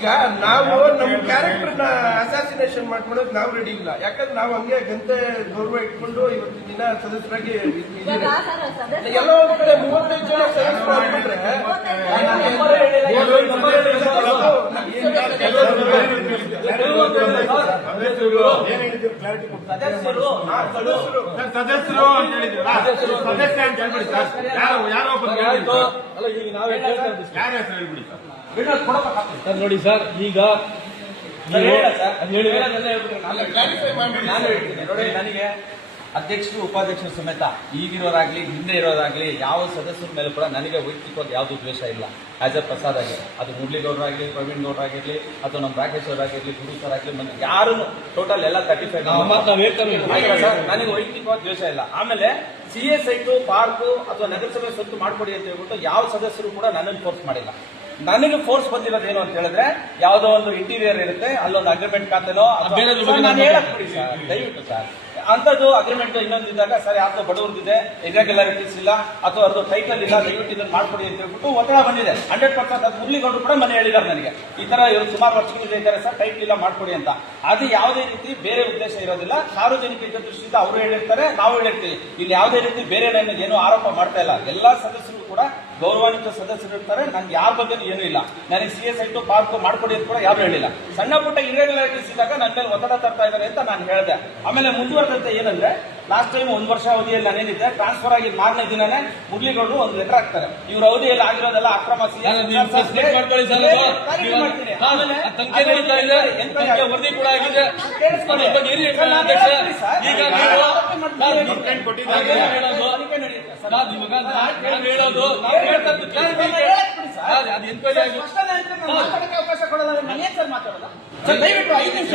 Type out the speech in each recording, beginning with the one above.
ಈಗ ನಾವು ನಮ್ಮ ಕ್ಯಾರೆಕ್ಟರ್ನ ಅಸಾಸಿನೇಷನ್ ಮಾಡ್ಕೊಳಕ್ ನಾವು ರೆಡಿ ಇಲ್ಲ. ಯಾಕಂದ್ರೆ ನಾವು ಹಂಗೆ ಗಂತೆ ಗೌರವ ಇಟ್ಕೊಂಡು ಇವತ್ತಿನ ದಿನ ಸದಸ್ಯರಾಗಿ ಎಲ್ಲೋ ಒಂದ್ ಕಡೆ ಮೂವತ್ತೈದು ಜನ ಸದಸ್ಯರು ಆಗ್ಬಿಟ್ರೆ ಸದಸ್ಯರು ಅಂತ ಹೇಳಿದ್ರಲ್ಲ ಸದಸ್ಯ ಅಂತ ಹೇಳ್ಬಿಡಿ ಸರ್. ಯಾರೋ ಯಾರೋ ಒಬ್ಬರು ಹೇಳಿದ್ರು ಅಲ್ಲ ಈಗ ನಾವೇ ಯಾರ ಹೆಸರು ಹೇಳ್ಬಿಡಿ ಸರ್? ಸರ್ ನೋಡಿ ಸರ್ ಈಗ ನೋಡಿ ನನಗೆ ಅಧ್ಯಕ್ಷರು ಉಪಾಧ್ಯಕ್ಷರು ಸಮೇತ ಈಗಿರೋರಾಗ್ಲಿ ಹಿಂದೆ ಇರೋರಾಗ್ಲಿ ಯಾವ ಸದಸ್ಯರ ಮೇಲೆ ಕೂಡ ನನಗೆ ವೈಯಕ್ತಿಕವಾಗಿ ಯಾವುದು ದ್ವೇಷ ಇಲ್ಲ. ಆಸ್ ಎ ಪ್ರಸಾದ್ ಆಗಿ ಅದು ಮುರಳಿಗೌಡರಾಗಲಿ ಪ್ರವೀಣ್ ಗೌಡರಾಗಿರ್ಲಿ ಅಥವಾ ನಮ್ಮ ರಾಕೇಶ್ ಅವರಾಗಿರ್ಲಿ ಗುರು ಸರ್ ಆಗಲಿ ಮತ್ತೆ ಯಾರು ಟೋಟಲ್ ಎಲ್ಲ ತರ್ಟಿ ಫೈವ್ ನನಗೆ ವೈಯಕ್ತಿಕವಾಗಿ ದ್ವೇಷ ಇಲ್ಲ. ಆಮೇಲೆ ಸಿ ಎಸ್ ಸೈಟು ಪಾರ್ಕು ಅಥವಾ ನಗರಸಭೆ ಸ್ವತ್ತು ಮಾಡ್ಕೊಡಿ ಅಂತ ಹೇಳ್ಬಿಟ್ಟು ಯಾವ ಸದಸ್ಯರು ಕೂಡ ನನ್ನನ್ನು ಫೋರ್ಸ್ ಮಾಡಿಲ್ಲ. ನನಗೆ ಫೋರ್ಸ್ ಬಂದಿರೋದು ಏನು ಅಂತ ಹೇಳಿದ್ರೆ ಯಾವುದೋ ಒಂದು ಇಂಟೀರಿಯರ್ ಇರುತ್ತೆ ಅಲ್ಲೊಂದು ಅಗ್ರಿಮೆಂಟ್ ಖಾತೆನೋ ನಾನು ನಾನು ಹೇಳಕ್ ಬಿಡಿ ಸರ್ ದಯವಿಟ್ಟು ಸರ್. ಅಂಥದ್ದು ಅಗ್ರಿಮೆಂಟ್ ಇನ್ನೊಂದು ಇದ್ದಾಗ ಸರ್ ಯಾವ್ದು ಬಡವ್ರದಿದೆ ಇರೆಗ್ಯುಲಾರಿಟೀಸ್ ಇಲ್ಲ ಅಥವಾ ಅದು ಟೈಟಲ್ ಇಲ್ಲ ದಯವಿಟ್ಟು ಇದನ್ನು ಮಾಡ್ಕೊಡಿ ಅಂತ ಹೇಳ್ಬಿಟ್ಟು ಒತ್ತಡ ಬಂದಿದೆ. ಹಂಡ್ರೆಡ್ ಪರ್ಸೆಂಟ್ ಅದು ಮುರಳಿಗೌಡರು ಕೂಡ ಮನೆ ಹೇಳಿದ್ದಾರೆ ನನಗೆ. ಈ ತರ ಇವರು ಸುಮಾರು ವರ್ಷಗಳಿಂದ ಇದ್ದಾರೆ ಸರ್ ಟೈಟಲ್ ಇಲ್ಲ ಮಾಡ್ಕೊಡಿ ಅಂತ. ಅದು ಯಾವುದೇ ರೀತಿ ಬೇರೆ ಉದ್ದೇಶ ಇರೋದಿಲ್ಲ. ಸಾರ್ವಜನಿಕ ಹಿತದೃಷ್ಟಿಯಿಂದ ಅವರು ಹೇಳಿರ್ತಾರೆ ನಾವು ಹೇಳಿರ್ತೀವಿ. ಇಲ್ಲಿ ಯಾವುದೇ ರೀತಿ ಬೇರೆ ನನ್ನ ಏನು ಆರೋಪ ಮಾಡ್ತಾ ಇಲ್ಲ. ಎಲ್ಲಾ ಸದಸ್ಯರು ಕೂಡ ಗೌರವಾನ್ವಿತ ಸದಸ್ಯರು ಇರ್ತಾರೆ ನನ್ಗೆ ಯಾರ ಬಗ್ಗೆ ಏನೂ ಇಲ್ಲ. ನನಗೆ ಸಿ ಎಸ್ ಐಟು ಪಾರ್ಕ್ ಮಾಡ್ಕೊಡಿ ಅಂತ ಕೂಡ ಯಾರು ಹೇಳಿಲ್ಲ. ಸಣ್ಣ ಪುಟ್ಟ ಇರೆಗ್ಯುಲಾರಿಟೀಸ್ ಇದ್ದಾಗ ನನ್ನ ಮೇಲೆ ಒತ್ತಡ ತರ್ತಾ ಇದ್ದಾರೆ ಅಂತ ನಾನು ಹೇಳಿದೆ. ಆಮೇಲೆ ಮುಂದುವರೆದಂತೆ ಏನಂದ್ರೆ ಲಾಸ್ಟ್ ಟೈಮ್ ಒಂದು ವರ್ಷ ಅವಧಿಯಲ್ಲಿ ನಾನೇನಿದ್ದೆ ಟ್ರಾನ್ಸ್ಫರ್ ಆಗಿ ಮಾರನೇ ದಿನನೇ ಮುರ್ಲಿಗೌಡರು ಒಂದು ಲೆಟರ್ ಹಾಕ್ತಾರೆ. ಇವ್ರ ಅವಧಿಯಲ್ಲಿ ಆಗಿರೋದೆಲ್ಲ ಅಕ್ರಮ. ಈಗ ಹೇಳೋದು ನಾವು ಅದು ಎನ್ಕ್ವೈರಿ ಆಗಿ ಅವಕಾಶ ಕೊಡಲ್ಲ. ಏನ್ ಸರ್ ಮಾತಾಡೋದು? ದಯವಿಟ್ಟು ಐದು ನಿಮಿಷ.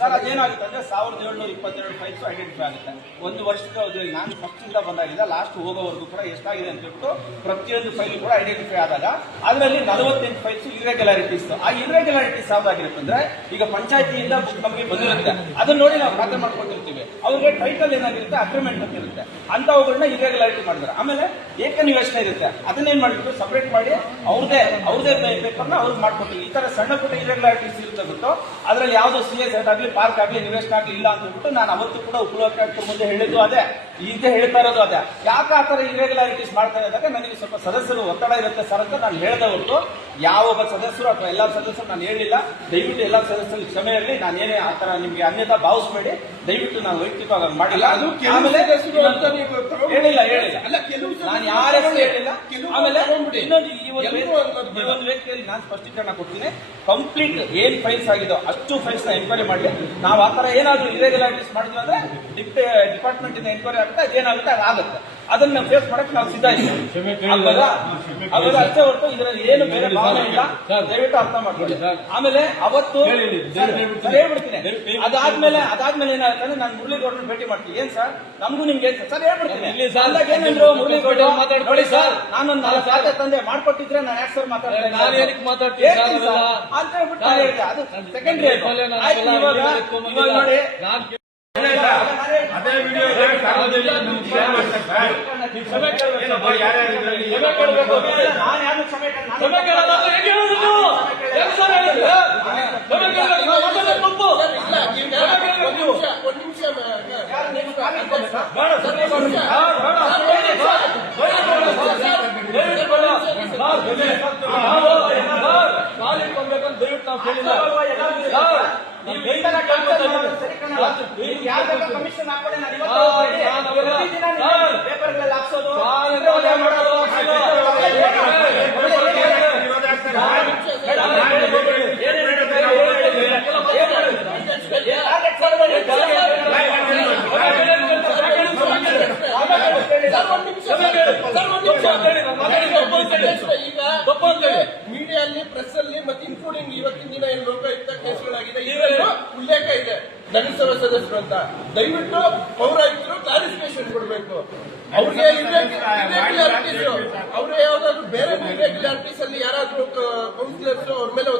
ಸರ್ ಅದೇನಾಗುತ್ತೆ ಅಂದ್ರೆ ಸಾವಿರದ ಏಳ್ನೂರ ಇಪ್ಪತ್ತೆರಡು ಫೈಲ್ಸ್ ಐಡೆಂಟಿಫೈ ಆಗುತ್ತೆ. ಒಂದು ವರ್ಷದ ನಾನು ಫಸ್ಟ್ ಇಂದ ಬಂದಾಗಿದ್ದ ಲಾಸ್ಟ್ ಹೋಗೋವರೆಗೂ ಕೂಡ ಎಷ್ಟಾಗಿದೆ ಅಂತ ಹೇಳ್ಬಿಟ್ಟು ಪ್ರತಿಯೊಂದು ಫೈಲ್ ಕೂಡ ಐಡೆಂಟಿಫೈ ಆದಾಗ ಅದರಲ್ಲಿ ನಲವತ್ತೆಂಟು ಫೈಲ್ಸ್ ಇರೆಗ್ಯುಲಾರಿಟೀಸ್ ಆ ಇರೆಗ್ಯುಲಾರಿಟೀಸ್ ಯಾವ್ದಾಗಿರುತ್ತೆ ಅಂದ್ರೆ ಈಗ ಪಂಚಾಯತಿಯಿಂದ ಬುಕ್ ನಮಗೆ ಬಂದಿರುತ್ತೆ. ಅದನ್ನ ನೋಡಿ ನಾವು ಖಾತೆ ಮಾಡ್ಕೊಂಡಿರ್ತೀವಿ ಅವ್ರಿಗೆ ಟೈಟಲ್ ಏನಾಗಿರುತ್ತೆ? ಅಗ್ರಿಮೆಂಟ್ ಅಂತ ಇರುತ್ತೆ ಅಂತವುಗಳನ್ನ ಇರೆಗ್ಯುಲಾರಿಟಿ ಮಾಡಿದ್ರೆ ಆಮೇಲೆ ಏಕನಿವೇಶನ ಇರುತ್ತೆ. ಅದನ್ನೇನ್ ಮಾಡಿದ್ರು? ಸಪರೇಟ್ ಮಾಡಿ ಅವ್ರದೇ ಅವ್ರದೇ ಪೇಪರ್ನ ಅವ್ರಿಗೆ ಮಾಡ್ಕೊಡ್ತೀವಿ ಈ ತರ ಸಣ್ಣ ಪುಟ್ಟ ಇರೆಗ್ಯುಲಾರಿಟೀಸ್ ಇರುತ್ತೆ ಗೊತ್ತು? ಅದ್ರಲ್ಲಿ ಯಾವ್ದು ಸಿ ಎಸ್ ಆಗಲಿ ಪಾರ್ಕ್ ಆಗಲಿ ಇನ್ವೆಸ್ಟ್ ಆಗಲಿ ಇಲ್ಲ ಅಂತ ಹೇಳ್ಬಿಟ್ಟು ನಾನು ಅವತ್ತು ಕೂಡ ಉಪಯೋಗ ಮುಂದೆ ಹೇಳಿದ್ದು ಅದೇ. ಈಗ ಹೇಳ್ತಾ ಇರೋದು ಅದೇ. ಯಾಕೆ ಆ ಥರ ಇರೆಗ್ಯುಲಾರಿಟೀಸ್ ಮಾಡ್ತಾ ಇದ್ದಾಗ ನನಗೆ ಸ್ವಲ್ಪ ಸದಸ್ಯರು ಒತ್ತಡ ಇರುತ್ತೆ ಸರ್ ಅಂತ ನಾನು ಹೇಳ್ದೆ ಹೊರತು. ಯಾವ ಒಬ್ಬ ಸದಸ್ಯರು ಅಥವಾ ಎಲ್ಲಾ ಸದಸ್ಯರು ನಾನು ಹೇಳಿಲ್ಲ. ದಯವಿಟ್ಟು ಎಲ್ಲಾ ಸದಸ್ಯರು ಕ್ಷಮೆ ಇರಲಿ. ನಾನೇನೇ ಆ ಥರ ನಿಮಗೆ ಅನ್ಯತ ಭಾವಿಸ್ಬೇಡಿ. ದಯವಿಟ್ಟು ನಾನು ವೈಯಕ್ತಿಕವಾಗಿ ಮಾಡಿಲ್ಲ. ಅದು ಆಮೇಲೆ ಹೇಳಿಲ್ಲ ಹೇಳಿಲ್ಲ. ಅಲ್ಲ, ಕೆಲವು ನಾನು ಯಾರ ಹೇಳಿಲ್ಲ. ಆಮೇಲೆ. ಇನ್ನೊಂದು ಈ ಒಂದು ವೇದಿಕೆಯಲ್ಲಿ ನಾನು ಸ್ಪಷ್ಟೀಕರಣ ಕೊಡ್ತೀನಿ. ಕಂಪ್ಲೀಟ್ ಏನ್ ಫೈಲ್ಸ್ ಆಗಿದೋ ಅಷ್ಟು ಫೈಲ್ಸ್ನ ಎಂಕ್ವೈರಿ ಮಾಡಿ ನಾವು ಆ ತರ ಏನಾದ್ರು ಇರೆಗ್ಯುಲಾರಿಟೀಸ್ ಮಾಡಿದ್ವಿ ಅಂದ್ರೆ ಡಿಪಾರ್ಟ್ಮೆಂಟ್ ಇಂದ ಎಂಕ್ವೈರಿ ಆಗುತ್ತೆ ಏನಾಗುತ್ತೆ? ಆಗುತ್ತೆ. ಅದನ್ನ ಫೇಸ್ ಮಾಡಕ್ಕೆ ನಾವು ಸಿದ್ಧ ಇದ್ದೀವಿ. ಅಷ್ಟೇ ಹೊರತು ಇದರಲ್ಲಿ ಏನು ಬೇರೆ ಭಾವನೆ ಇಲ್ಲ. ದಯವಿಟ್ಟು ಅರ್ಥ ಮಾಡ್ಕೊಳ್ಳಿ. ಆಮೇಲೆ ಅವತ್ತು ಹೇಳ್ಬಿಡ್ತೀನಿ. ಅದಾದ್ಮೇಲೆ ಅದಾದ್ಮೇಲೆ ಏನಾಗುತ್ತೆ ಅಂದ್ರೆ ನಾನು ಮುರಳಿಗೌಡನ ಭೇಟಿ ಮಾಡ್ತೀನಿ. ಏನ್ ಸರ್? ನಮಗೂ ನಿಮ್ಗೆ ಸರ್? ಹೇಳ್ಬಿಡ್ತೀನಿ. ಏನಂದ್ರು ಮುರಳಿಗೌಡ ಮಾತಾಡ್ಕೊಳ್ಳಿ ಸರ್. ನಾನು ನಾಲ್ಕು ಸಾಧ್ಯ ತಂದೆ ಮಾಡ್ಕೊಟ್ಟಿದ್ರೆ ನಾನು ಯಾಕೆ ಸರ್ ಮಾತಾಡ್ತೀನಿ ಮಾತಾಡ್ತೀನಿ. ಅಂತ ಹೇಳ್ಬಿಟ್ಟು ಅದು ಸೆಕೆಂಡ್ರಿ ನೋಡಿ. ಕಮಿಷನ್ ಹಾಕೊಳ್ಳಿ, ನಾನು ಇವತ್ತು ಪ್ರತಿದಿನ. ಪೇಪರ್ಗಳಲ್ಲಿ ಈಗ ಪ್ರೆಸ್ ಅಲ್ಲಿ ಮತ್ತೆ ಇನ್ಕ್ಲೂಡಿಂಗ್ ಇವತ್ತಿನ ದಿನ ಏನು ಲೋಕಾಯುಕ್ತ ಕೇಸ್ಗಳಾಗಿದೆ ಇದರಲ್ಲೂ ಉಲ್ಲೇಖ ಇದೆ. ನಗರಸಭಾ ಸದಸ್ಯರು ಅಂತ. ದಯವಿಟ್ಟು ಪೌರಾಯುಕ್ತರು ಕ್ಲಾರಿಫಿಕೇಶನ್ ಕೊಡಬೇಕು. ಅವ್ರಿಗೆ ಅವ್ರಿಗೆ ಯಾವ್ದಾದ್ರು ಬೇರೆ ಇರ್ರೆಗ್ಯುಲಾರಿಟೀಸ್ ಅಲ್ಲಿ ಯಾರಾದ್ರೂ ಕೌನ್ಸಿಲರ್ಸ್ ಅವ್ರ ಮೇಲೆ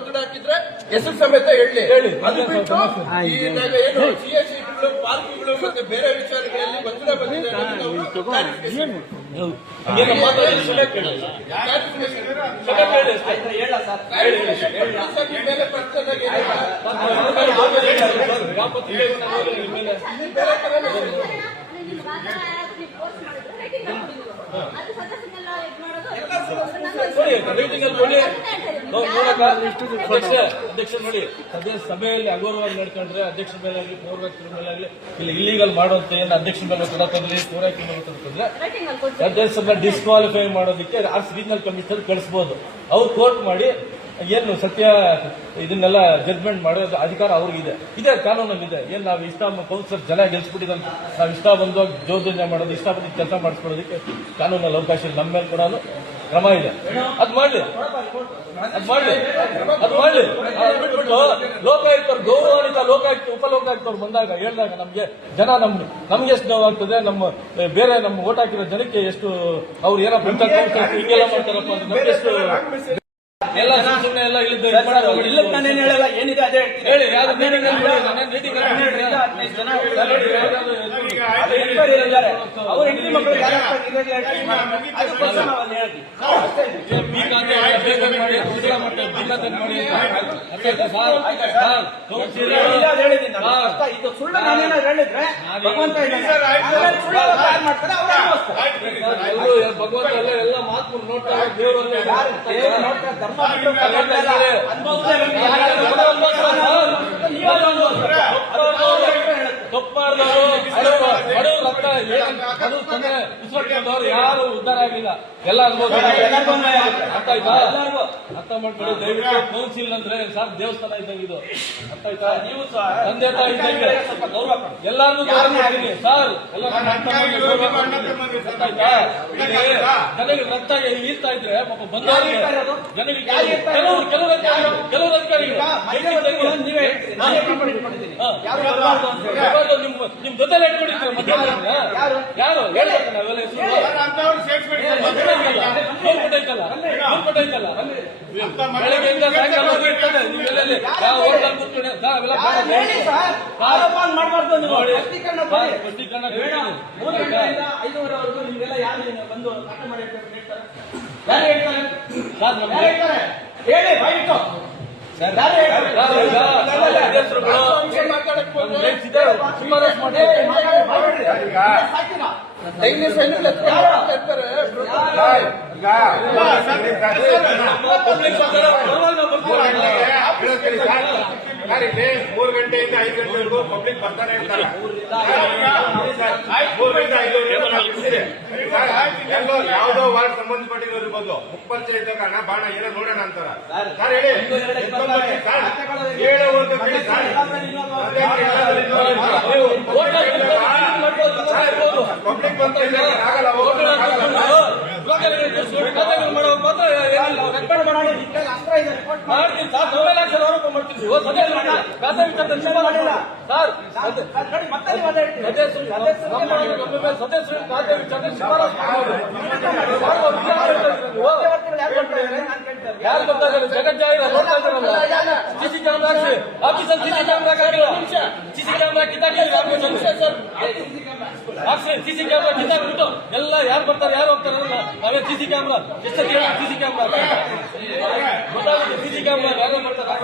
ಹೆಸರು ಸಮೇತ ಹೇಳಿ ಅದು ಬಿಟ್ಟು ಈ ನಾಗ ಏನು ಸಿ ಎಸ್ಗಳು ಪಾರ್ಕ್ಗಳು ಮತ್ತೆ ಬೇರೆ ವಿಚಾರಗಳಲ್ಲಿ ಒತ್ತಡ ಬಂದಿದೆ. ಹೇಳ. ಬೇರೆ ಅದು ಅಧ್ಯಕ್ಷ ನೋಡಿ. ಸದ್ಯ ಸಭೆಯಲ್ಲಿ ಅಗೌರವಾಗಿ ನಡ್ಕೊಂಡ್ರೆ ಅಧ್ಯಕ್ಷರ ಮೇಲೆ ಆಗಲಿ ಪೂರ್ವ ಮೇಲೆ ಆಗಲಿ ಇಲ್ಲಿ ಇಲ್ಲಿಗಲ್ ಮಾಡುವಂತ ಏನು ಅಧ್ಯಕ್ಷರ ಮೇಲೆ ತಂದ್ರೆ ಪೂರೈಕೆ ಮೇಲೆ ಕೊಡ್ತೀನಿ. ಸದಸ್ಯರನ್ನ ಡಿಸ್ಕ್ವಾಲಿಫೈ ಮಾಡೋದಕ್ಕೆ ಆರ್ಸ್ ರೀಜನಲ್ ಕಮಿಷನ್ ಕಳಿಸ್ಬೋದು. ಅವ್ರು ಕೋರ್ಟ್ ಮಾಡಿ ಏನು ಸತ್ಯ ಇದನ್ನೆಲ್ಲ ಜಜ್ಮೆಂಟ್ ಮಾಡೋ ಅಧಿಕಾರ ಅವ್ರಿಗಿದೆ. ಇದೆ ಕಾನೂನಲ್ಲಿದೆ. ಏನು ನಾವು ಇಷ್ಟ ಕೌನ್ಸಿಲರ್ ಜನ ಗೆಲ್ಸ್ಬಿಟ್ಟಿದ್ದಂತ ನಾವು ಇಷ್ಟ ಬಂದು ಜೋದನೆ ಮಾಡೋದು ಇಷ್ಟ ಬಂದು ಕೆಲಸ ಮಾಡಿಸ್ಕೊಳ್ಳೋದಕ್ಕೆ ಕಾನೂನಲ್ಲಿ ಅವಕಾಶ ಇಲ್ಲ. ನಮ್ಮ ಮೇಲೆ ಕೂಡ ಕ್ರಮ ಇದೆ. ಅದ್ ಮಾಡ್ಲಿ. ಅದ್ ಮಾಡ್ಲಿ. ಅದ್ ಮಾಡ್ಲಿ. ಬಿಟ್ಬಿಟ್ಟು ಲೋಕಾಯುಕ್ತರು ಗೌರವಾನ್ವಿತ ಲೋಕಾಯುಕ್ತ ಉಪಲೋಕಾಯುಕ್ತರು ಬಂದಾಗ ಹೇಳಿದಾಗ ನಮ್ಗೆ ಜನ ನಮ್ ನಮ್ಗೆ ಎಷ್ಟು ನೋವಾಗ್ತದೆ ನಮ್ಮ ಬೇರೆ ನಮ್ಮ ಓಟ್ ಹಾಕಿರೋ ಜನಕ್ಕೆ ಎಷ್ಟು ಅವ್ರು ಏನೋ ಇಂಥ ಕೌನ್ಸಿಲರ್ಸ್ ಹಿಂಗೆಲ್ಲ ಮಾಡ್ತಾರಪ್ಪ ಅಂತ ನಮ್ಗೆ ಎಷ್ಟು ಎಲ್ಲ ಸುಮ್ಮನೆ ಎಲ್ಲ ಇಲ್ಲಿದ್ದು ಇಲ್ಲ ನಾನು ನಾನೇನು ಹೇಳಲ್ಲ ಏನಿದೆ ಅದೇ. ಹೇಳಿ ಯಾವ್ದು ಮೀಟಿಂಗ್ ಹದಿನೈದು ಜನ ಇದ್ದಾರೆ. ಅವ್ರ ಹೆಂಡತಿ ಮಕ್ಕಳು ಯಾರು irregularity ಮಾಡ್ತಾರೆ? ಅದು ಪ್ರಶ್ನೆ ನಾವು ಅಲ್ಲಿ ಹೇಳ್ತೀವಿ. ಅಷ್ಟೇ ಇದು. ಏ, ಬೀಗ ಅಂತ ಹೇಳಿ ಬೇಕಾದ್ ಮಾಡಿ ಮುದ್ರಾ ಮಾಡ್ತಾರೆ ಬೀಗ ಅಂತ ಮಾಡಿ ಅಂತ. ಅರ್ಥ ಆಯ್ತಾ ಸರ್? ಸರ್, ಕೌನ್ಸಿಲರ್ ಇಲ್ಲ ಅದು ಹೇಳಿದ್ದೀನಿ ನಾನು. ಸರ್, ಅರ್ಥ ಇದು ಸುಳ್ಳು ನಾನೇನಾದ್ರು ಹೇಳಿದ್ರೆ ಭಗವಂತ ಇದ್ದಾನೆ. ಆಮೇಲೆ ಸುಳ್ಳು ಯಾರು ಮಾಡ್ತಾರೆ ಅವ್ರು ಅನುಭವಿಸ್ತಾರೆ. ಭಗವಂತ ಅಲ್ಲೇ ಎಲ್ಲ ಮಾತು ನೋಡ್ತಾ ದೇವರು ಯಾರು ಧರ್ಮ ತಪ್ಪು ಉದ್ಧಾರ ಆಗಿಲ್ಲ. ಎಲ್ಲ ಅನುಭವ. ಅರ್ಥ ಆಯ್ತಾ? ಎಲ್ಲರಿಗೂ. ಅರ್ಥ ಮಾಡ್ಕೊಳ್ಳಿ. ದಯವಿಟ್ಟು ಕೌನ್ಸಿಲ್ ಅಂದ್ರೆ ಸರ್ ದೇವಸ್ಥಾನ ಇದ್ದಂಗೆ ಇದು. ಅರ್ಥ ಆಯ್ತಾ? ನೀವು ತಂದೆ ತಾಯಿ ಇದ್ದಂಗೆ. ಗೌರವ ಗೌರವ ಕೊಡ್ತೀನಿ. ಸರ್ ಇಲ್ಲಿ ರಕ್ತ ಈರ್ತಾ ಇದ್ರೆ ಪಾಪ ಬಂದವರಿಗೆ? ಯಾರು ಕೆಲವರು ಕೆಲವರು ಅಧಿಕಾರಿಗಳು. ಕೆಲವರು ಅಧಿಕಾರಿಗಳು. ನೀವೇ ನಿಮ್ ನಿಮ್ ಜೊತೆ ಇಟ್ಕೊಂಡಿರ್ತಾರೆ? ಯಾರು? ಹೇಳ್ಬೇಕು ನಾವೆಲ್ಲ ಬೆಳಗ್ಗೆಯಿಂದ ಸಾಯಂಕಾಲ ಇರ್ತದೆ. ನೀವೆಲ್ಲ ಯಾವ ಹೋಟೆಲ್ ಕೂತ್ಕೊಂಡು? ಸರ್? ನೀವು. ನೋಡಿ. ಸರ್, ಸ್ಪಷ್ಟೀಕರಣ ಬೇಡ. ಕೊಡಿ. ಮೂರು ಗಂಟೆಯಿಂದ ಐದೂವರೆವರೆಗೂ ನಿಮ್ಗೆಲ್ಲ ಯಾರು ಬಂದು ಮಾಡಿ ಅಂತ ಹೇಳ್ತಾರೆ. ಯಾರು ಹೇಳ್ತಾರೆ? ಸರ್, ಯಾರು ಹೇಳ್ತಾರೆ? ಹೇಳಿ ಬಾಯಿಟ್ಟು ಯಾರು ಹೇಳ್ತಾರೆ? ಸರ್, ಈಗ ಶಿಫಾರಸ್ ಮಾಡಿ ಇರ್ತಾರೆ ಪಬ್ಲಿಕ್ ಮೂರು ಗಂಟೆಯಿಂದ ಐದು ಗಂಟೆವರೆಗೂ ಪಬ್ಲಿಕ್ ಬರ್ತಾನೆ ಇರ್ತಾರೆ ಗಂಟೆ ಯಾವ್ದೋ ವಾರ್ಡ್ ಸಂಬಂಧಪಟ್ಟಿರೋರು ಇರ್ಬೋದು ಮುಪ್ಪರಿಚಯ ಇದ್ದ ಕಾರಣ ಬಾಣ ಏನೋ ನೋಡೋಣ ಅಂತಾರ ಸರ್ ಹೇಳಿ ಪಬ್ಲಿಕ್ ಹೇಳೋವರೆಗೂ ಆಗಲ್ಲ. ಮಾಡ್ತೀನಿ ಸರ್ ನಮ್ಮೆಲ್ಲ ಅಕ್ಷರ ಆರೋಪ ಮಾಡಿಲ್ಲ. ಖಾತೆ ವಿಚಾರದಲ್ಲಿ ಶಿಫಾರಸು ಮಾಡಿಲ್ಲ. ಸರ್ ಸದ- ನೋಡಿ ಮತ್ತೆ ನೀವು ಅದೇ ಹೇಳ್ತೀರಿ. ಸದಸ್ಯರು ನಮ್ಮ ನಮ್ಮ ಸದಸ್ಯರು ಖಾತೆ ವಿಚಾರದಲ್ಲಿ ಶಿಫಾರಸು ನೀವು? ಯಾರು ನೋಡ್ತಾ ಇದ್ದಾರಲ್ಲ. ಸಿಸಿ ಕ್ಯಾಮ್ರಾ ಆಫೀಸಲ್ಲಿ ಸಿಸಿ ಕ್ಯಾಮ್ರಾ ಹಾಕಿಲ್ಲ ಸಿಸಿ ಕ್ಯಾಮ್ರಾ ಕಿತ್ತಾಕಿಲ್ಲ ಆಫೀಸಲ್ಲಿ ಸಿ ಸಿಸಿ ಕ್ಯಾಮ್ರಾ ಕಿತ್ತಾಕ್ಬಿಟ್ಟು ಎಲ್ಲ ಯಾರು ಬರ್ತಾರೆ, ಯಾರು ಹೋಗ್ತಾರೆ ಅವೇ ನಾವೇ ಸಿಸಿ ಕ್ಯಾಮ್ರಾ ಎಷ್ಟು ಸಿಸಿ ಕ್ಯಾಮ್ರಾ ಗೊತ್ತಾಗುತ್ತೆ ಸಿಸಿ ಕ್ಯಾಮ್ರಾ ಯಾರು ಬರ್ತಾರೆ